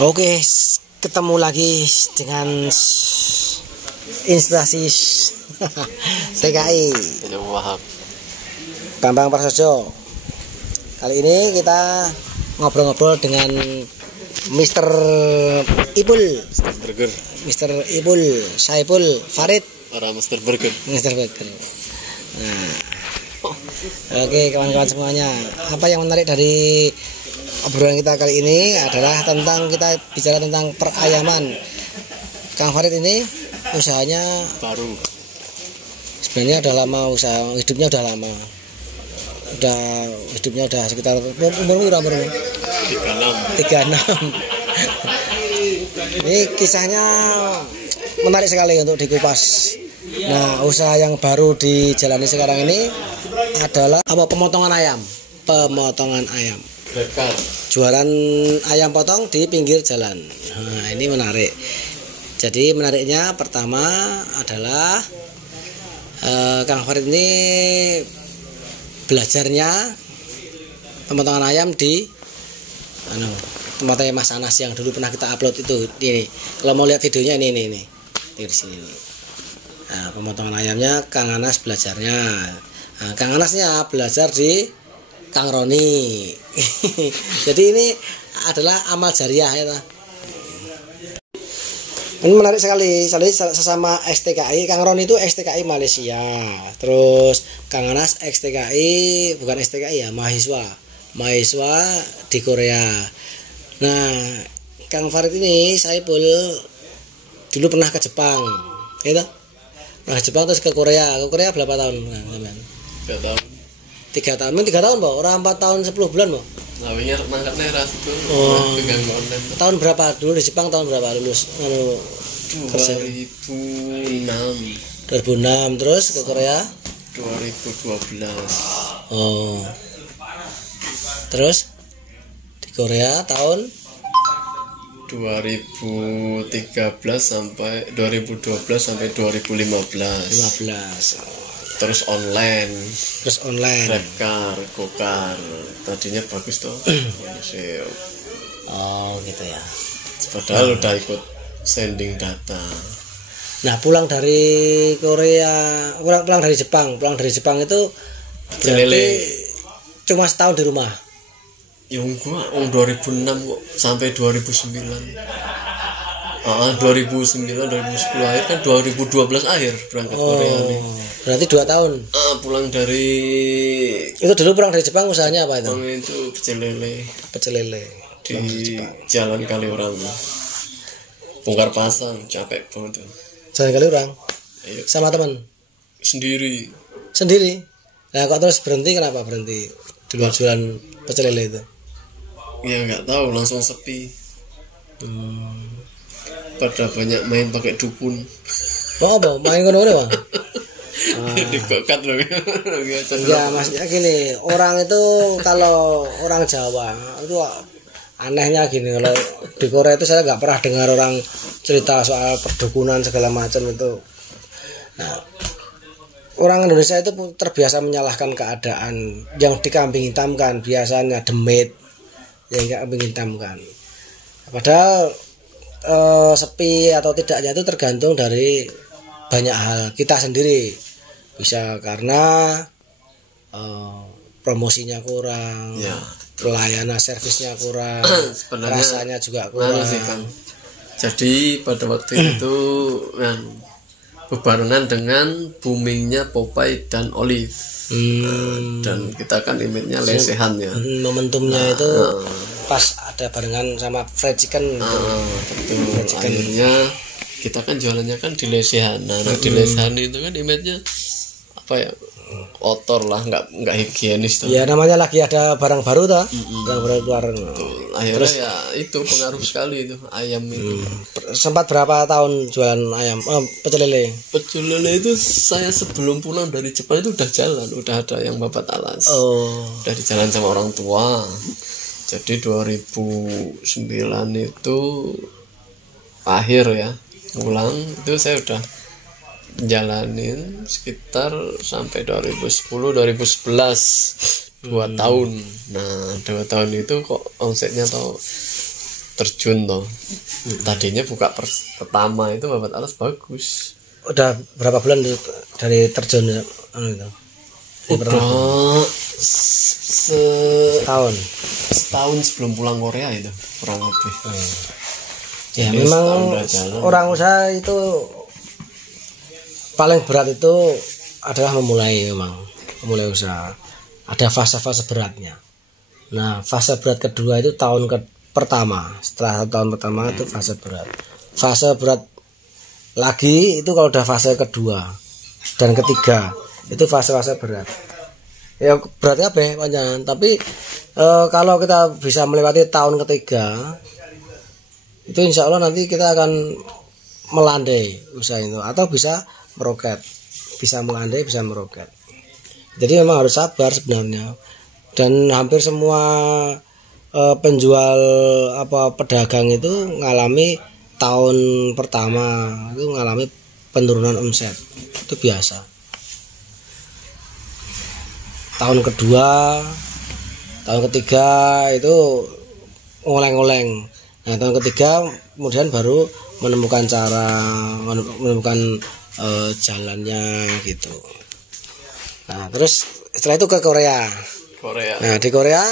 Oke, ketemu lagi dengan inspirasi TKI Bambang Prasojo. Kali ini kita ngobrol-ngobrol dengan Mr. Ipul, Mr. Ipul Saiful Farid, Mr. Burger. Nah, oke kawan-kawan semuanya, apa yang menarik dari obrolan kita kali ini adalah tentang kita bicara tentang perayaman. Kang Farid ini usahanya Baru. Sebenarnya udah lama, usaha hidupnya udah lama. Hidupnya udah sekitar umur 36. Ini kisahnya menarik sekali untuk dikupas. Nah, usaha yang baru dijalani sekarang ini adalah pemotongan ayam. Bekar. Jualan ayam potong di pinggir jalan. Nah, ini menarik. Jadi menariknya pertama adalah Kang Farid ini belajarnya pemotongan ayam di tempatnya Mas Anas yang dulu pernah kita upload itu. Ini kalau mau lihat videonya ini di sini. Nah, pemotongan ayamnya Kang Anas belajarnya. Nah, Kang Anasnya belajar di Kang Roni. Jadi ini adalah amal jariah ya. Ini menarik sekali. Sesama STKI, Kang Roni itu STKI Malaysia. Terus Kang Anas bukan STKI ya, mahasiswa di Korea. Nah, Kang Farid ini Saiful dulu pernah ke Jepang, gitu. Nah, Jepang terus ke Korea. Ke Korea berapa tahun? 3 tahun. 3 tahun. 3 tahun, Mbak. Orang 4 tahun 10 bulan, Mbak. Lawinya mangkatnya ras itu. Pegang online. Tahun berapa? Dulu di Jepang tahun berapa lulus? 2006 terus ke Korea 2012. Terus di Korea tahun 2012 sampai 2015. Terus online Repkar, Gokar. Tadinya bagus tuh. Gitu ya. Padahal udah ikut sending data. Nah, pulang dari Jepang itu berarti cuma setahun di rumah. Ya gua 2006 kok sampai 2009. 2009 2010 akhir kan 2012 akhir berangkat Korea nih. Berarti 2 tahun. Pulang dari itu dulu pulang dari Jepang usahanya apa itu? Itu pecel lele di Jalan Kaliurang. Bongkar pasang, capek banget tuh. Jalan Kaliurang. Ayo. Sama teman? Sendiri. Nah, kok terus berhenti? Kenapa berhenti dulu jualan pecel lele itu? Ya nggak tahu, langsung sepi. Pada banyak main pakai dukun. Apa? Main kono Bang? Digokat loh. Ya, maksudnya gini, orang itu kalau orang Jawa itu anehnya gini, kalau di Korea itu saya nggak pernah dengar orang cerita soal perdukunan segala macam itu. Nah, orang Indonesia itu terbiasa menyalahkan keadaan yang dikambing hitamkan, biasanya demit yang kambing hitamkan. Padahal sepi atau tidaknya itu tergantung dari banyak hal. Kita sendiri bisa karena promosinya kurang, ya, pelayanan servisnya kurang, rasanya juga kurang. Jadi pada waktu itu berbarengan dengan boomingnya Popeye dan Olive. Dan kita kan image-nya lesehan ya. Momentumnya itu pas ada barengan sama fried chicken. Betul. Akhirnya kita kan jualannya kan di lesehan. Nah, di lesehan itu kan image-nya kotor lah, nggak higienis tuh. Ya namanya lagi ada barang baru tuh, yang baru keluar. Akhirnya terus, ya itu pengaruh sekali itu ayam itu. Sempat berapa tahun jualan ayam pecel lele? Pecel lele itu saya sebelum pulang dari Jepang itu udah jalan, udah ada yang babat alas. Udah di jalan sama orang tua. Jadi 2009 itu akhir ya pulang itu saya udah jalanin sekitar sampai 2010 2011 2 tahun. Nah 2 tahun itu kok omsetnya terjun toh. Tadinya buka pertama itu Babat Alas bagus. Udah berapa bulan dari terjun itu? Udah setahun sebelum pulang Korea itu kurang lebih. Ya Jadi memang orang usaha itu paling berat itu adalah memulai usaha. Ada fase-fase beratnya. Nah fase berat kedua itu tahun pertama. Setelah tahun pertama itu fase berat. Fase berat lagi itu kalau udah fase kedua dan ketiga itu fase-fase berat. Ya beratnya panjang. Tapi kalau kita bisa melewati tahun ketiga itu insya Allah nanti kita akan melandai usaha itu atau bisa meroket, bisa melandai, bisa meroket. Jadi memang harus sabar sebenarnya. Dan hampir semua penjual pedagang itu ngalami tahun pertama itu ngalami penurunan omset, itu biasa. Tahun kedua, tahun ketiga itu oleng-oleng. Nah tahun ketiga kemudian baru menemukan cara, menemukan jalannya gitu. Nah terus setelah itu ke Korea. Nah di Korea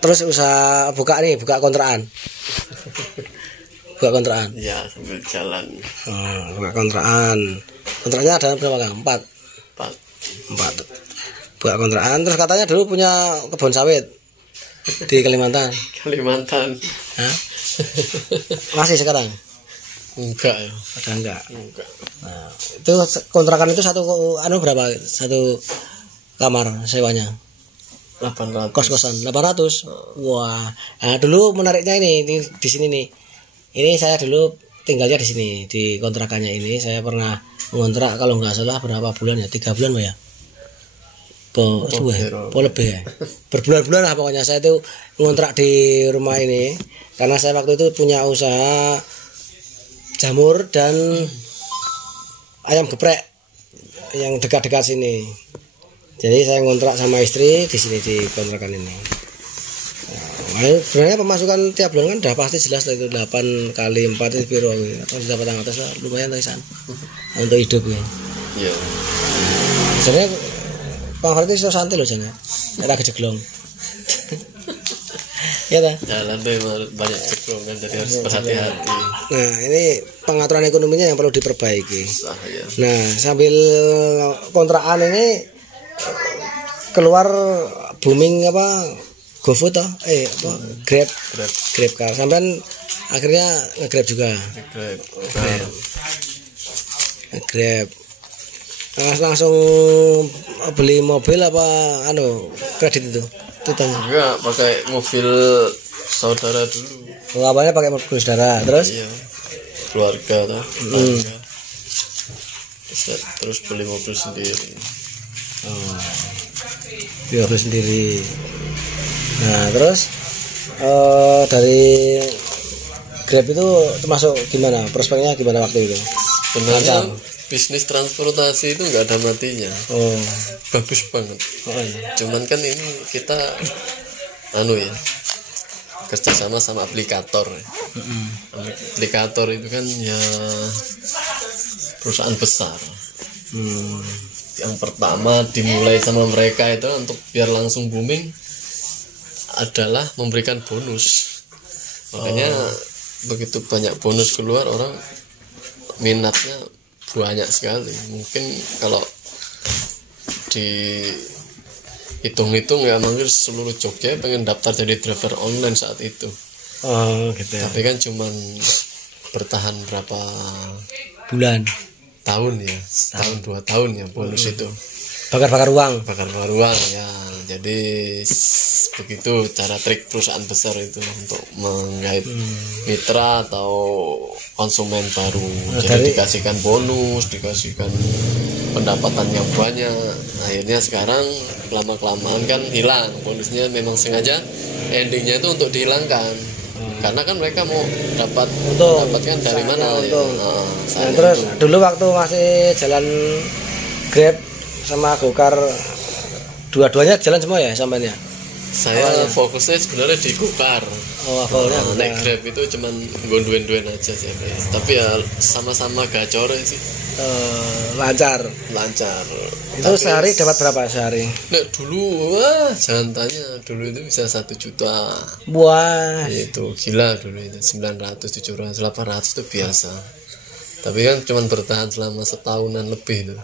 terus usaha buka kontrakan. Buka kontrakan. Ya sambil jalan. Buka kontrakan. Kontraknya ada berapa Kang? 4. Buka kontrakan. Terus katanya dulu punya kebun sawit di Kalimantan. Hah? Masih sekarang? Enggak ya. Ada enggak? Nah, itu kontrakan itu berapa? Satu kamar sewanya? 800. Kos-kosan 800. Wah. Nah, dulu menariknya ini di sini nih. Ini saya dulu tinggalnya di sini, di kontrakannya ini saya pernah mengontrak kalau nggak salah berapa bulan ya? 3 bulan ya? Lebih ya. Berbulan-bulan lah pokoknya saya itu mengontrak di rumah ini karena saya waktu itu punya usaha jamur dan ayam geprek yang dekat-dekat sini. Jadi saya ngontrak sama istri di sini di kontrakan ini. Nah, sebenarnya pemasukan tiap bulan kan udah pasti jelas lah itu 8 kali 4 itu piro atau dapat atas lah lumayan tulisan untuk hidup ya. Iya. Sebenarnya Bang Farid itu santai loh jane. Ada kejeglong. Ya dah. Jalan tuh banyak ceklongan jadi harus berhati-hati. Nah, ini pengaturan ekonominya yang perlu diperbaiki. Ya. Nah, sambil kontrakan ini keluar booming GoFood Grab car. Sampean akhirnya nge-Grab juga. Grab. Langsung beli mobil kredit itu? Enggak, pakai mobil saudara dulu. Awalnya pakai mobil saudara, terus? Iya. Keluarga terus beli mobil sendiri. Beli mobil sendiri. Nah, terus dari Grab itu termasuk gimana? Prospeknya gimana waktu itu? Sebenarnya bisnis transportasi itu nggak ada matinya. Bagus banget. Iya. Cuman kan ini kita kerjasama sama aplikator. Aplikator itu kan ya perusahaan besar. Yang pertama dimulai sama mereka itu untuk biar langsung booming adalah memberikan bonus. Makanya begitu banyak bonus keluar orang minatnya banyak sekali. Mungkin kalau dihitung-hitung ya mungkin seluruh Jogja pengen daftar jadi driver online saat itu. Gitu ya. Tapi kan cuman bertahan berapa tahun ya, setahun 2 tahun ya bonus itu. Bakar uang ya. Jadi begitu cara trik perusahaan besar itu untuk menggait mitra atau konsumen baru. Jadi dikasihkan bonus, dikasihkan pendapatan yang banyak. Akhirnya sekarang lama-kelamaan kan hilang bonusnya. Memang sengaja endingnya itu untuk dihilangkan. Karena kan mereka mau dapatkan dari mana ya. Nah, terus dulu waktu masih jalan Grab sama Gokar dua-duanya jalan semua ya sampean ya? Saya fokusnya sebenarnya di Gokar. Awalnya naik Grab itu cuman gonduen-duen aja sih. Tapi ya sama-sama gacor sih. Lancar. Itu tapi sehari dapat berapa sehari? Nek dulu jangan tanya, dulu itu bisa 1 juta. Buas. Itu gila dulu itu 900, 700, 800 itu biasa. Tapi kan cuman bertahan selama setahunan lebih tuh.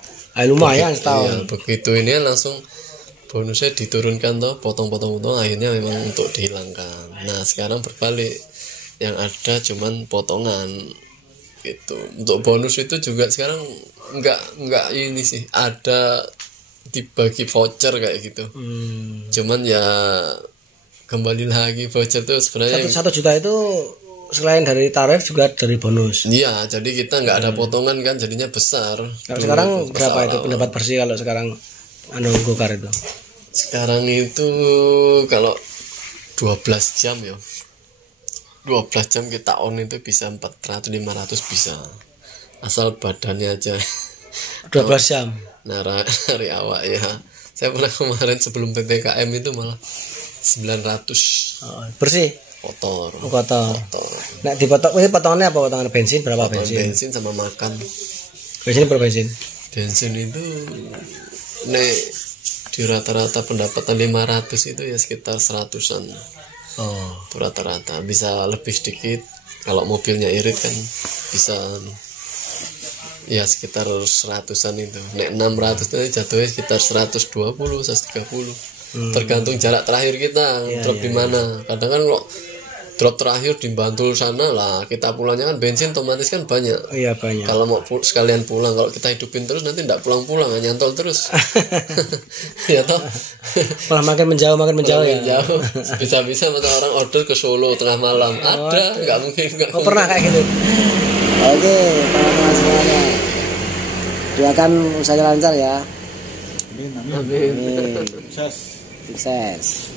Lumayan setahun. Iya, begitu ini langsung bonusnya diturunkan toh, potong-potong akhirnya memang untuk dihilangkan. Nah sekarang berbalik, yang ada cuman potongan gitu. Untuk bonus itu juga sekarang nggak ini sih, ada dibagi voucher kayak gitu. Cuman ya kembali lagi voucher itu sebenarnya 1 juta itu selain dari tarif juga dari bonus. Iya, jadi kita nggak ada potongan kan, jadinya besar. Kalau sekarang berapa itu pendapat bersih kalau sekarang Gokar itu? Sekarang itu kalau 12 jam ya, 12 jam kita on itu bisa 400-500 bisa, asal badannya aja 12 jam. Dari awak ya. Saya pernah kemarin sebelum PPKM itu malah 900 bersih. kotor. Nah potongannya apa? Potongan bensin berapa? Bensin sama makan. Bensin berapa bensin? Bensin itu di rata-rata pendapatan 500 itu ya sekitar 100-an. Itu rata-rata, bisa lebih sedikit kalau mobilnya irit kan bisa ya sekitar 100-an itu. Nek 600 itu jatuhnya sekitar 120, 130. Tergantung jarak terakhir kita drop di mana. Kadang kan kalau drop terakhir di Bantul sana lah, kita pulangnya kan bensin otomatis kan banyak. Iya banyak. Kalau mau sekalian pulang, kalau kita hidupin terus nanti tidak pulang-pulang, nyantol terus. Ya toh. Malah makin menjauh ya. Jauh. Bisa-bisa mata orang order ke Solo tengah malam. Ada, nggak mungkin. Pernah kayak gitu. Oke, teman-teman semuanya. Doakan usahanya lancar ya. Amin. Sukses.